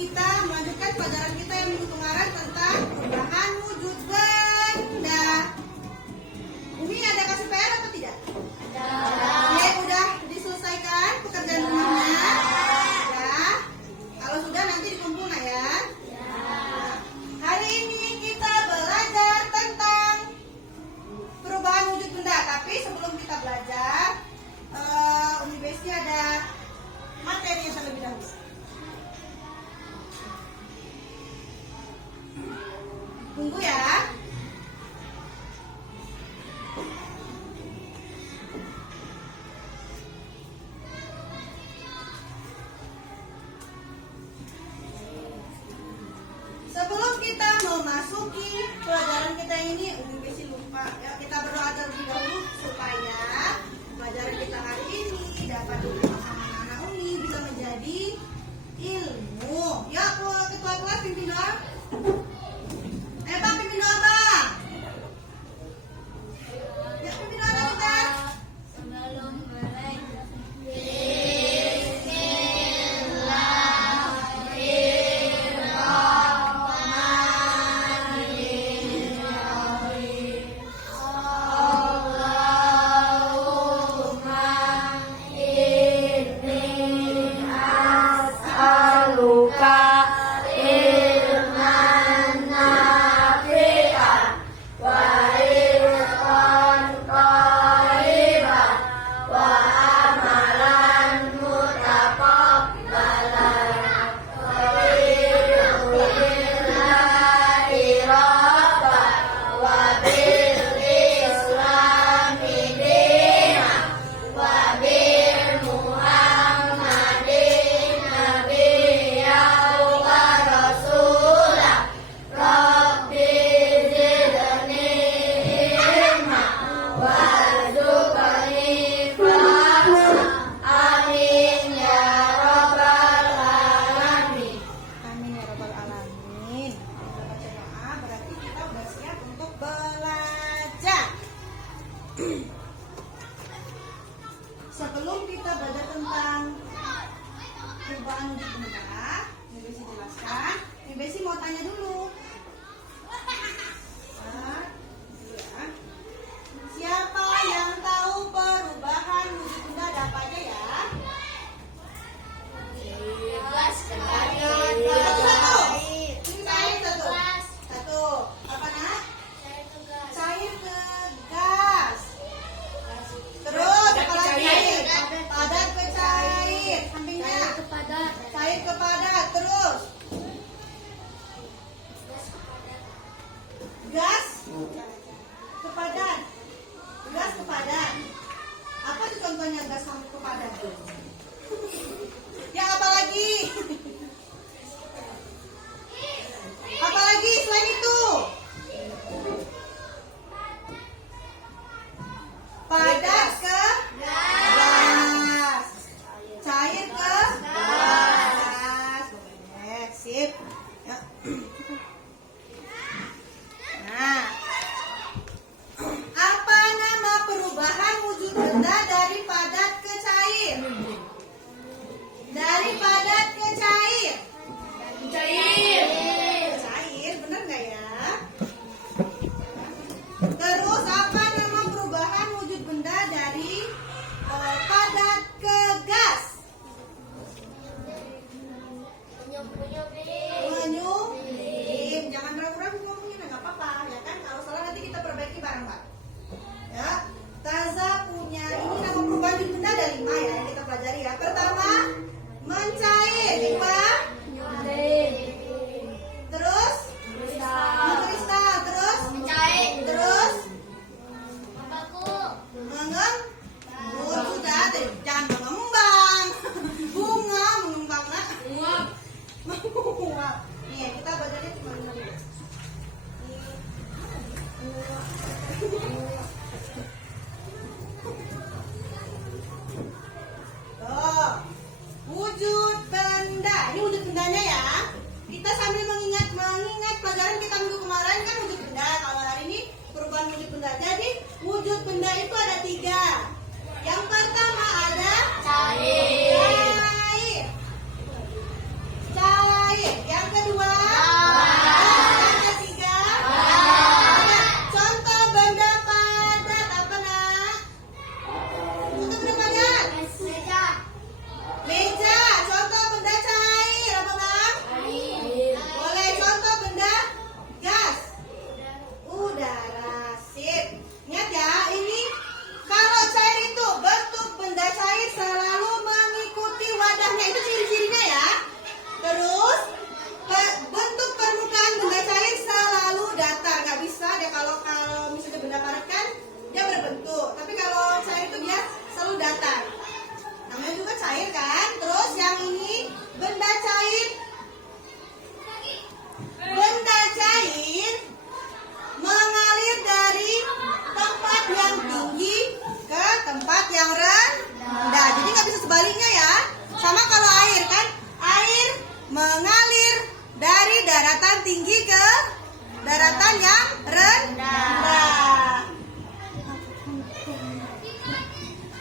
kita melanjutkan pelajaran kita yang minggu kemarin tentang perubahan wujud benda. Umi ada kasih PR atau tidak? Ada. Udah diselesaikan pekerjaan rumahnya? Ya. Kalau sudah nanti dikumpul ya. Hari ini kita belajar tentang perubahan wujud benda. Tapi sebelum kita belajar, Umi Besti ada materi yang terlebih dahulu. Tunggu ya. Sebelum kita memasuki pelajaran kita ini, Umi Besti lupa ya, kita berdoa terlebih dahulu supaya pelajaran kita hari ini dapat diterima sama anak Umi, bisa menjadi ilmu. Ya, ketua kelas pimpin doa. Bang, pimpin doa bang. Ya, pimpin doa kita. Sebelum mulai sebelum kita belajar tentang perubahan wujud benda, Umi Besti jelaskan. Umi Besti mau tanya dulu. Ya. Siapa yang tahu perubahan wujud benda ada apa aja ya? Satu. Apa nak? Cair ke gas. Terus apa lagi? Padat ke cair. Sampingnya. Cair ke padat. Terus gas ke padat. Gas ke padat. Apa tuh contohnya gas sampai ke padat? Ya apa lagi? Apa lagi selain itu? Padat ke gas. Cair ke gas. Boleh, sip. Ya. Nah, apa nama perubahan wujud benda dari padat ke cair? Dari padat ke cair. Cair, benar nggak ya? Terus apa nama perubahan wujud benda dari padat ke gas? Menyumbing. Jangan ragu-ragu ngomongnya, nggak apa-apa ya kan? Kalau salah nanti kita perbaiki bareng-bareng. Ya, Taza punya ini nama perubahan wujud benda ada 5 ya yang kita pelajari ya. Pertama, mencair, Ipa. Terus mengkristal, terus terus mengembang. Sudah deh, jangan mengembang. Bunga mengembang nak. Menguap. Nih kita belajarnya cuma ini. Tuh, wujud benda. Ini wujud bendanya ya. Kita sambil mengingat pelajaran kita minggu kemarin kan wujud benda. Kalau hari ini perubahan wujud benda. Jadi wujud benda itu ada 3. Yang pertama ada cair. Cair. Dari daratan tinggi ke daratan yang rendah.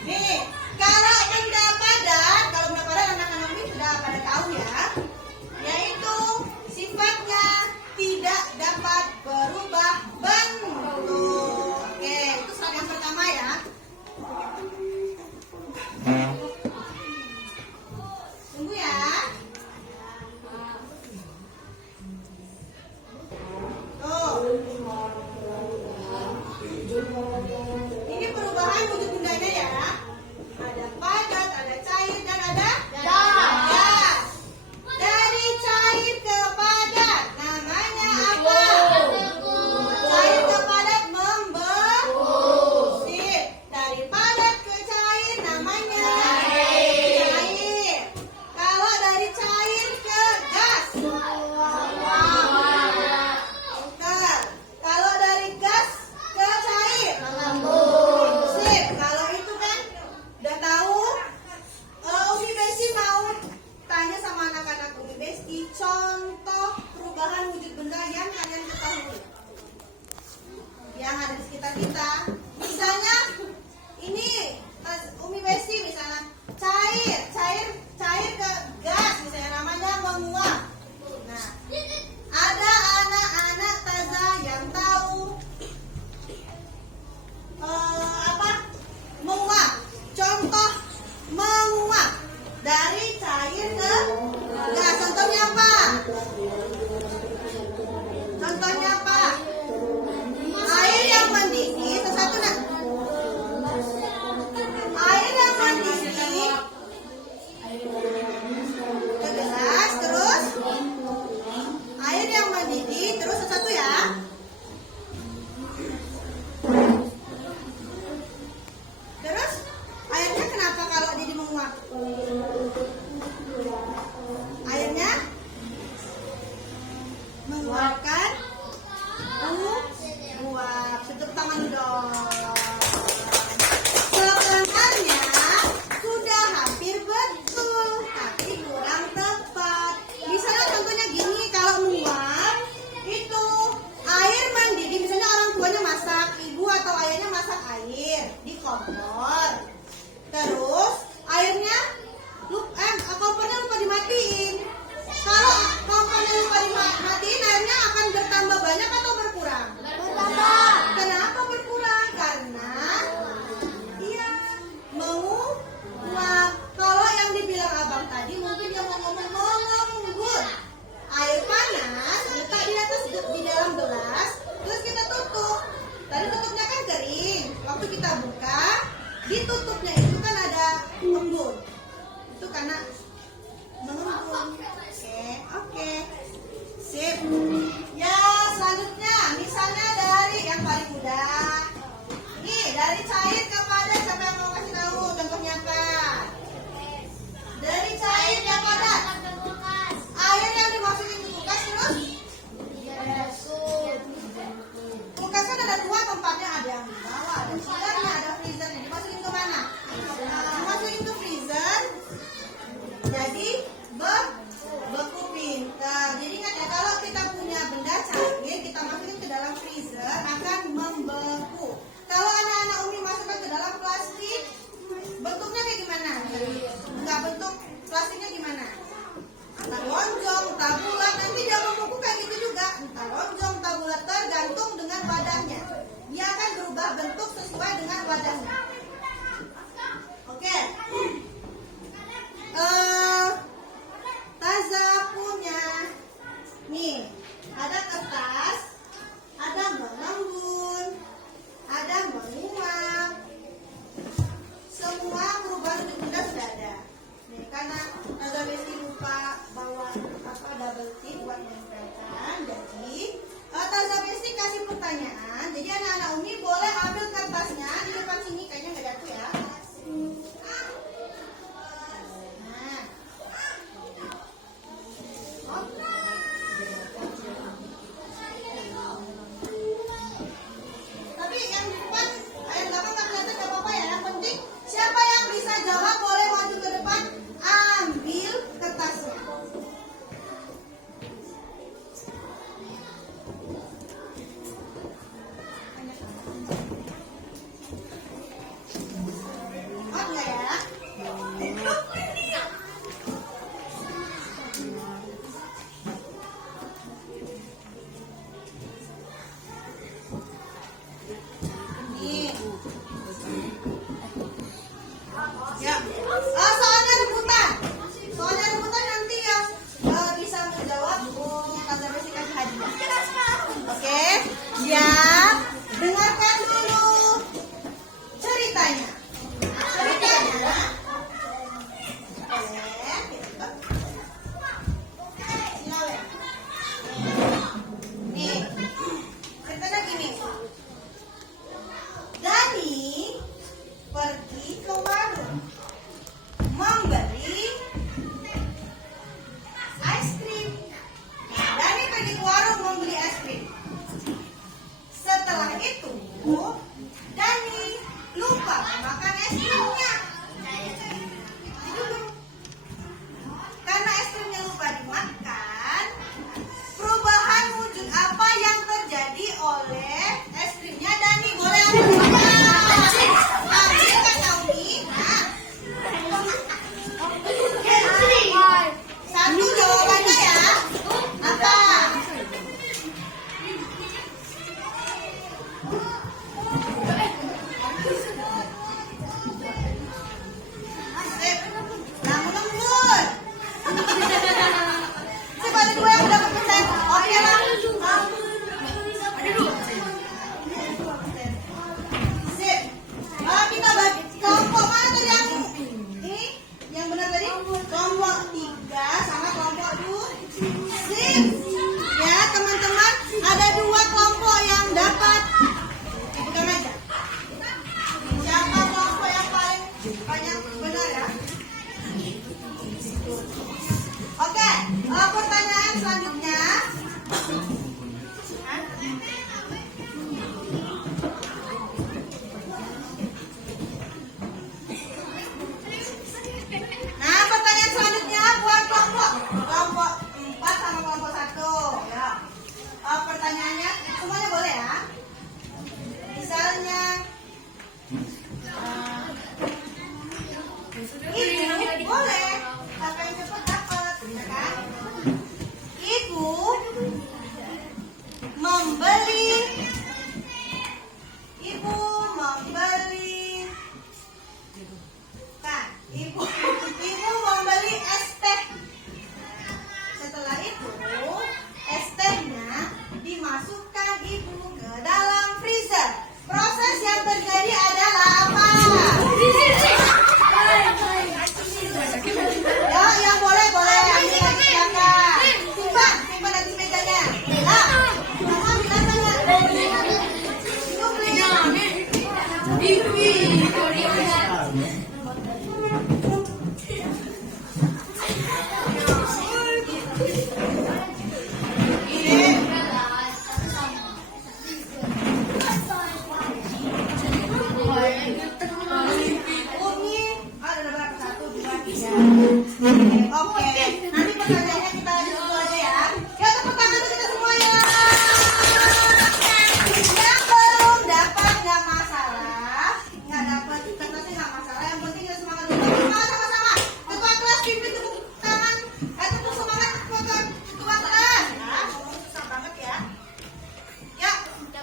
Nih, kalau benda padat, anak-anak ini sudah pada tahu ya, yaitu sifatnya tidak dapat berubah bentuk. Oke, itu soal yang pertama ya. Tunggu ya. Ini perubahan wujud bendanya ya. Ada padat, ada cair, dan ada gas. Dari cair ke padat, namanya apa? Cair ke padat membeku. Sip. Dari padat ke cair, namanya cair. Kalau dari cair ke gas, kalau dari gas ke cair, sip. Kalau itu kan udah tahu. Umi Besti mau tanya sama anak-anak Umi Besti contoh perubahan wujud benda yang kalian ketahui yang ada di sekitar kita. Misalnya ini Umi Besti, misalnya cair ke gas, misalnya namanya menguap. Nah, ada anak-anak taza yang tahu apa menguap. Contoh menguap dari cair ke gas. Contohnya apa? Contohnya apa? Air yang mendidih. Satu nak. Air yang mendidih ke gelas, terus air yang mendidih, terus satu ya. Terus airnya kenapa kalau jadi menguap? Airnya menguapkan uap. Tepuk tangan dong. Sebenarnya sudah hampir betul, tapi kurang tepat. Misalnya contohnya gini, kalau menguap itu air mendidih. Misalnya orang tuanya masak, ibu atau ayahnya masak air di kompor. Terus airnya kompornya lupa dimatiin. Kalau kompornya lupa dimatiin, airnya akan bertambah banyak atau berkurang? Bertambah. Kenapa berkurang? Karena iya menguap. Kalau yang dibilang abang tadi mungkin dia mau ngomong mengembun. Air panas letak di dalam gelas, terus kita tutup. Tadi tutupnya kan kering. Waktu kita buka, di tutupnya itu kan ada embun. Itu karena mengembun. Oke. Sip. Ya, selanjutnya misalnya dari yang paling mudah. Nih, dari cair ke padat, siapa yang mau kasih tahu contohnya apa? Dari cair ke padat. Air yang dimasukin ke kulkas terus? Kulkas kan ada dua tempatnya, ada yang di bawah, ada chillernya, ada freezernya. Dimasukin ke mana? Dimasukin ke freezer. Jadi beku pintar. Jadi ingat ya, kalau kita punya benda cair, kita masukin ke dalam freezer akan membeku. Kalau anak-anak Umi masukkan ke dalam plastik, bentuknya kayak gimana? Enggak, bentuk plastiknya gimana? Entah lonjong, entah bulat, nanti dia membeku kayak gitu juga. Entah lonjong, entah bulat, tergantung dengan wadahnya. Dia akan berubah bentuk sesuai dengan wadahnya. Oke. Taza punya nih, ada kertas, ada mengembun, ada menguap. Semua perubahan wujud benda sudah ada. Nih, karena Taza Besti lupa bawa double tip buat menempelkan. Jadi Taza Besti kasih pertanyaan. Jadi anak-anak Umi boleh ambil kertasnya di depan sini, kayaknya Ya teman-teman, ada 2 kelompok yang dapat. Bukan aja. Siapa kelompok yang paling banyak benar ya? Oke, pertanyaan selanjutnya. Nah, pertanyaan selanjutnya buat kelompok 4 sama kelompok 1. Ya. Pertanyaannya semuanya boleh ya. Misalnya ibu boleh, siapa yang cepat dapat, ya kan? Ibu membeli kan, ibu membeli es teh. Setelah itu es tehnya dimasukkan ibu ke dalam freezer. Proses yang terjadi adalah apa? Ya, yang boleh ambil lagi silakan. Simpan lagi mejanya. Ya, mama bilang saja. Oke, nanti pertanyaannya kita lanjut dulu aja ya. Ya, tepuk tangan kita semua ya. Yang belum dapat nggak masalah, nggak dapat kertasnya nggak masalah. Yang penting kita semangat dulu. Semangat sama-sama. Ketua kelas pimpin tepuk tangan. Tepuk semangat ketua kelas. Ya, susah banget ya. Ya,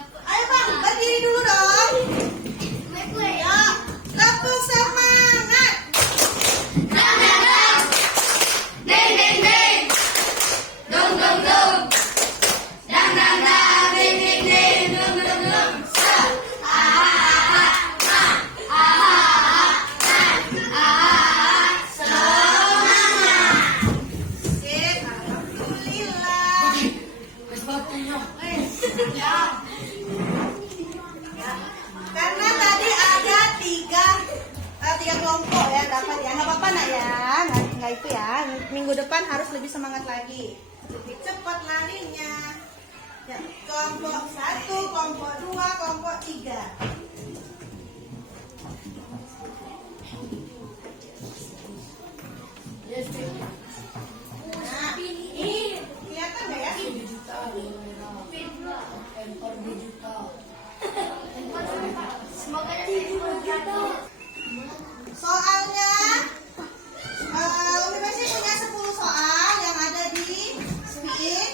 ayo bang, berdiri dulu dong. Ya, tepuk semangat. Karena tadi ada tiga kelompok ya dapat ya, nggak apa-apa nak ya, nggak itu ya. Minggu depan harus lebih semangat lagi, lebih cepat larinya. Ya, kelompok 1, kelompok 2, kelompok 3. Nah, kelihatan nggak ya? Soalnya Umi Besi punya 10 soal yang ada di screen.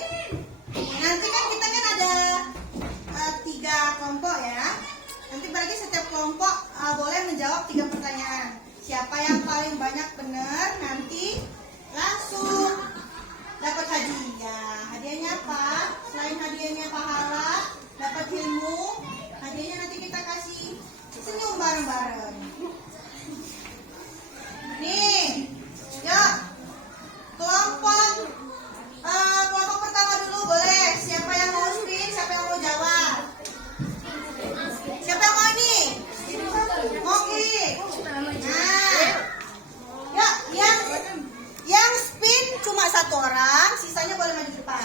Nanti kan kita ada 3 kelompok ya. Nanti berarti setiap kelompok boleh menjawab 3 pertanyaan. Siapa yang paling banyak benar nanti langsung dapat hadiah. Hadiahnya apa? Selain hadiahnya pahala, dapat ilmu, hadiahnya nanti kita kasih senyum bareng-bareng. Nih, yuk. Kelompok pertama dulu boleh. Siapa yang mau screen? Siapa yang mau jawab? Siapa yang mau ini? Mau klik. Nah, yuk, yang spin cuma 1 orang, sisanya boleh maju depan.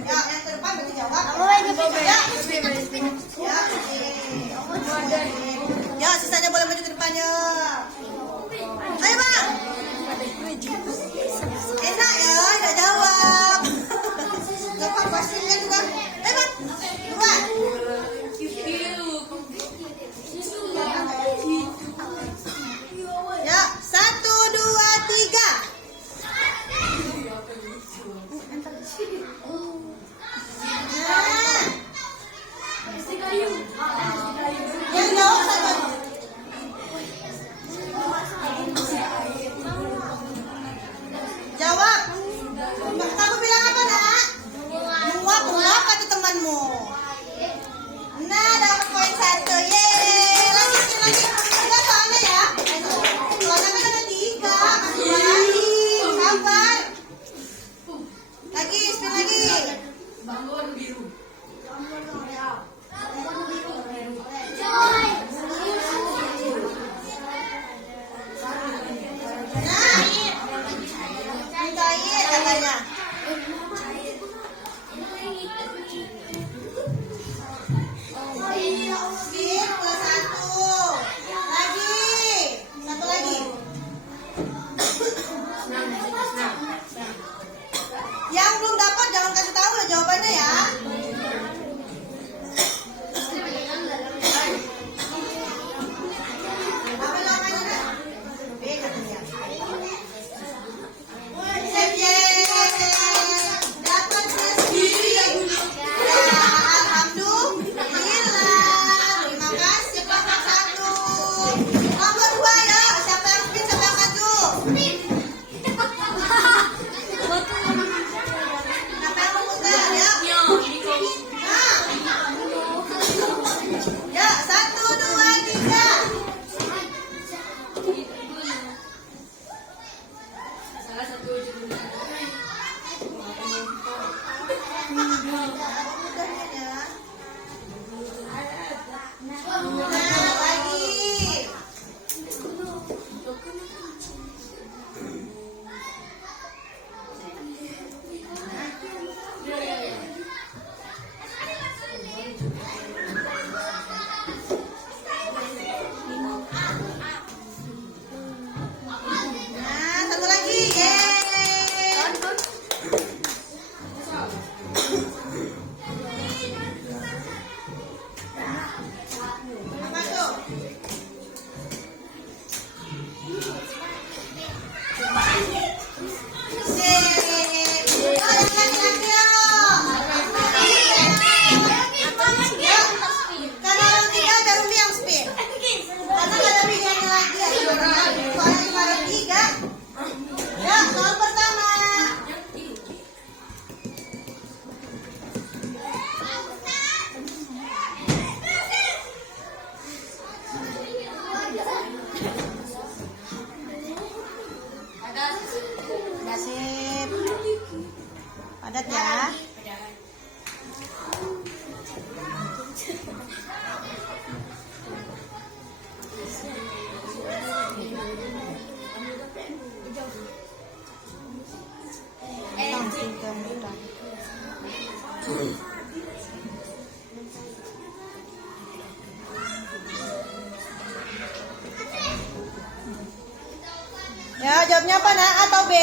Ya, yang ke depan berarti jawab. Ya, sisanya boleh maju ke depannya. Ayo bang. Enak ya, tidak jawab. Gak apa-apa sih juga. Ayo bang, buruan. Ya, 1, 2, 3. Yang jawab satu. Jawab. Kamu bilang apa nak? Menguap kata temanmu. Nah, dapat poin 1. Yeay. Lagi. Enggak soalnya ya. Soalnya kan ada 3. Masih lagi. Sabar. Lagi, spin lagi. Yang belum dapat jangan kasih tahu ya jawabannya ya. Apa namanya Nak? B katanya. Sip, yeay. Dapat sendiri. Ya, alhamdulillah. Terima kasih Bapak satu. Nomor 2 ya. Siapa yang spin, siapa yang maju? Siapa yang memutar ya? Nah. Ya, 1, 2, 3. Nah, lagi. Nah, satu lagi. Yeay. Apa tuh? Sip. Oh, yang laki-laki ya. Karena orang 3 ada Rumi yang spin. Karena nggak ada pilihannya lagi ya. Soalnya cuma ada 3. Ya, soal pertama. Sip. Padat ya. Langsung ke mudah. Ya, jawabnya apa Nak? A atau B?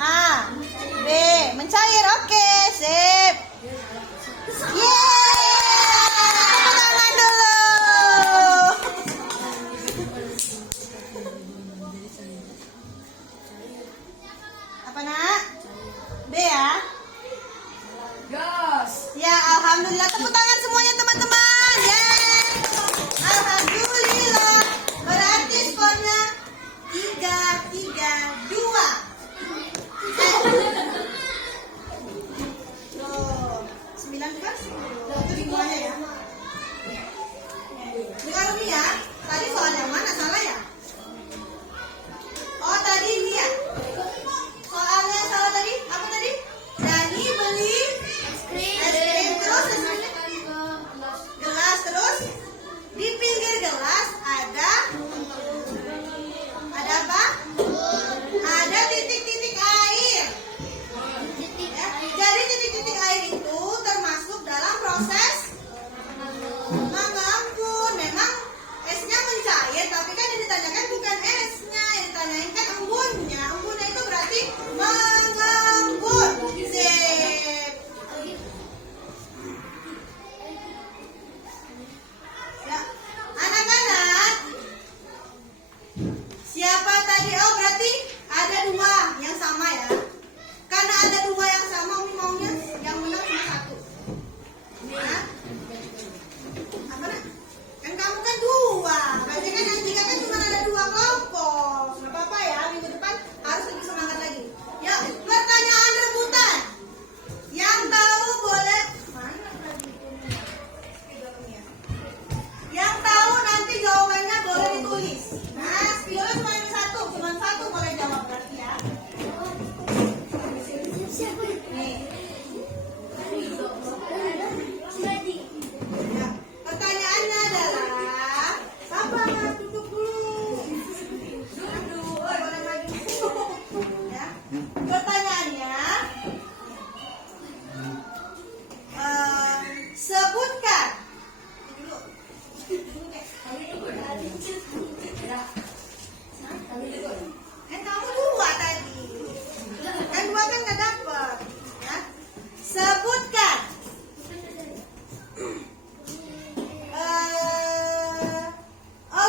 A. B. Mencair. Oke, sip. Yeay! Tepuk tangan dulu. Apa Nak? B ya? Ya, alhamdulillah. Tepuk tangan semuanya teman-teman. Yeay! Alhamdulillah. Berarti skornya 3-3-2. Tuh, 9 kan? Itu dimulainya ya. Dengar ini ya. Tadi soal yang mana? Salah ya? Oh, tadi ini ya. Soalnya salah tadi. Apa tadi? Dani beli es krim terus gelas terus di pinggir gelas ada apa? Ada titik-titik air. Ya, jadi titik-titik air itu termasuk dalam proses mengembun. Memang esnya mencair, tapi kan yang ditanyakan bukan esnya, yang ditanyakan kan embunnya. Embunnya itu berarti mengembun. Sip. Ya, anak-anak. Siapa tadi? Oh, berarti ada 2 yang sama ya. Karena ada 2 yang sama, Umi maunya yang menang cuma 1. Nah, apa Nak? Kan kamu kan 2. Berarti kan yang 3 kan cuma ada 2 kelompok. Nggak apa-apa ya, minggu depan harus lebih semangat lagi. Ya, pertanyaan rebutan. Yang tahu boleh. Mana tadi? Yang tahu nanti jawabannya boleh ditulis. Nah, spionnya cuma ada 1, cuma 1 boleh jawab berarti ya. Nih. Ya, pertanyaannya adalah, sabar, duduk dulu. Duduk, boleh lagi. Ya. Pertanyaannya, sebutkan. Dulu. Kamu 2 tadi. Kan 2 kan Sebutkan.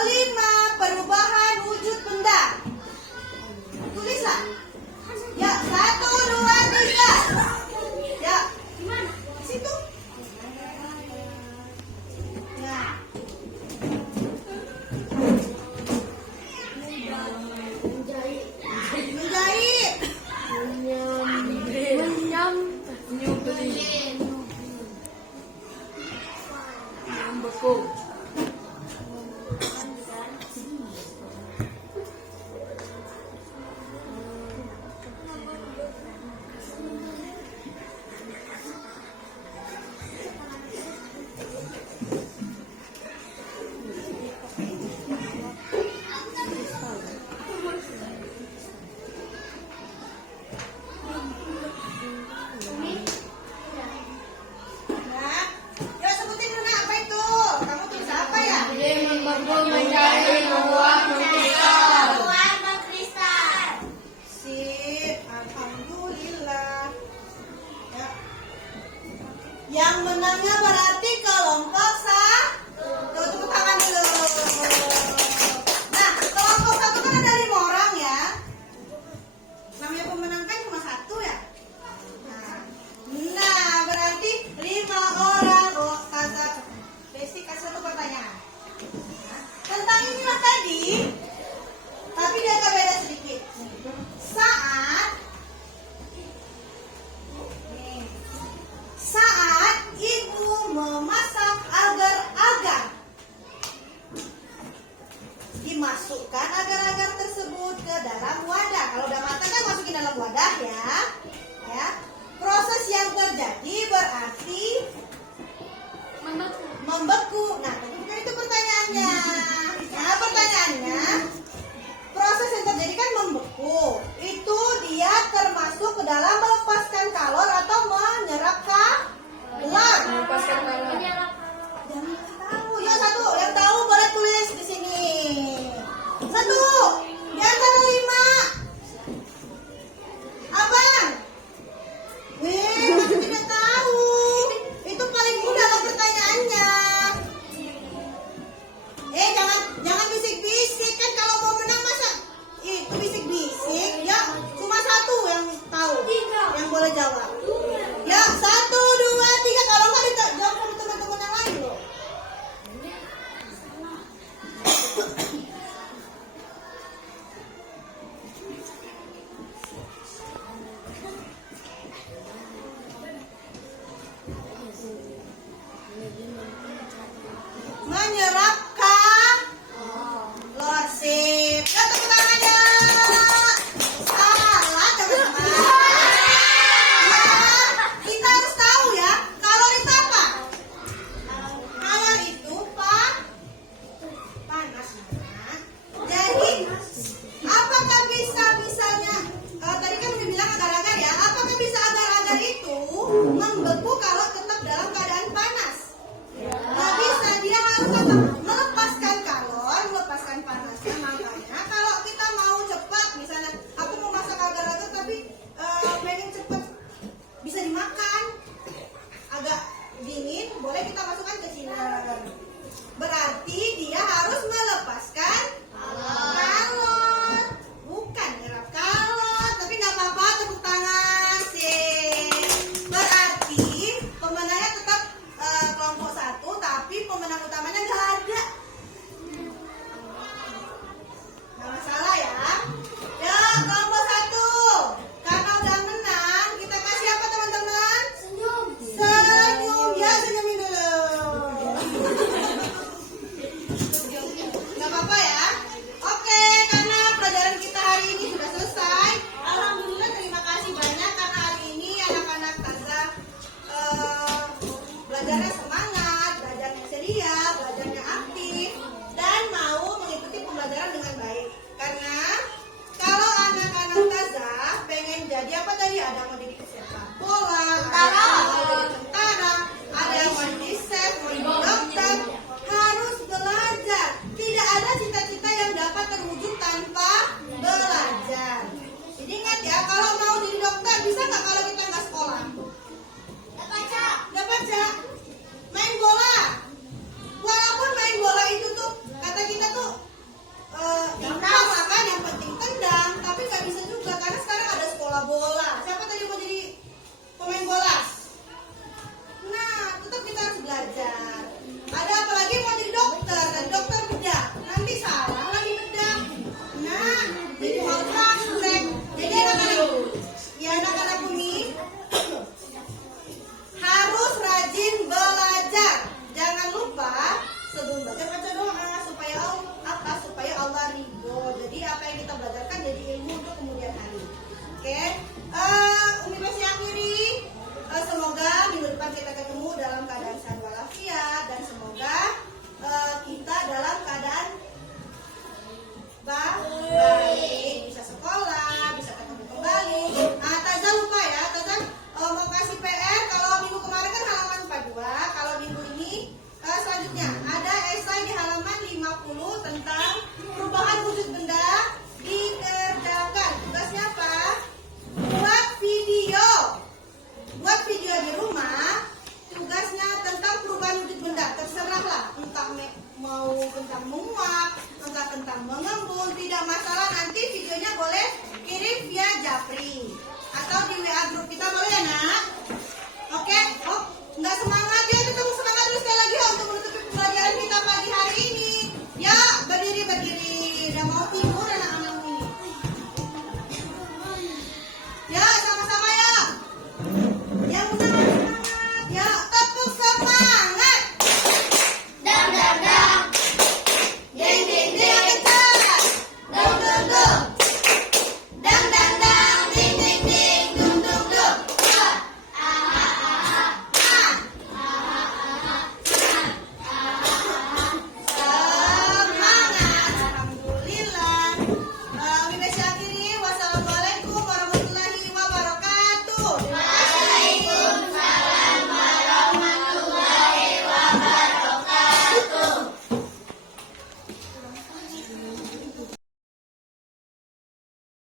Lima perubahan wujud benda. Tulislah. Ya, 1, 2, 3. Ya, gimana? Situ. Ya. Menjahit. Nah, yuk sebutin dulu apa itu? Kamu tulis apa ya? Sip, alhamdulillah. Ya. Yang menangnya berarti kelompok satu. Tepuk tangan dulu. Nah, kelompok satu kan ada 5 orang ya. Namanya pemenang kan cuma 1 ya. Nah, berarti 5 orang. Oh, kata Desi kasih 1 pertanyaan. Nah, tentang inilah tadi, tapi dia agak beda sedikit. Saat ibu memasak agar-agar, dimasukkan agar-agar tersebut ke dalam wadah. Kalau udah matang kan masukin dalam wadah ya. Ya. Proses yang terjadi berarti membeku. Nah, bukan itu pertanyaannya. Nah, pertanyaannya, proses yang terjadi kan membeku. Itu dia termasuk ke dalam melepaskan kalor atau menyerap kalor. Melepaskan kalor. Jangan tahu. Yuk, 1 yang tahu boleh tulis di sini. 1 di antara 5. Abang. Masih tidak tahu. Itu paling mudah loh pertanyaannya. Jangan bisik-bisik kan, kalau mau menang masa itu bisik-bisik. Ya, cuma 1 yang tahu, yang boleh jawab. Ya, 1, 2, 3. Kalau nggak dijawab sama teman-teman yang lain loh. Menyerap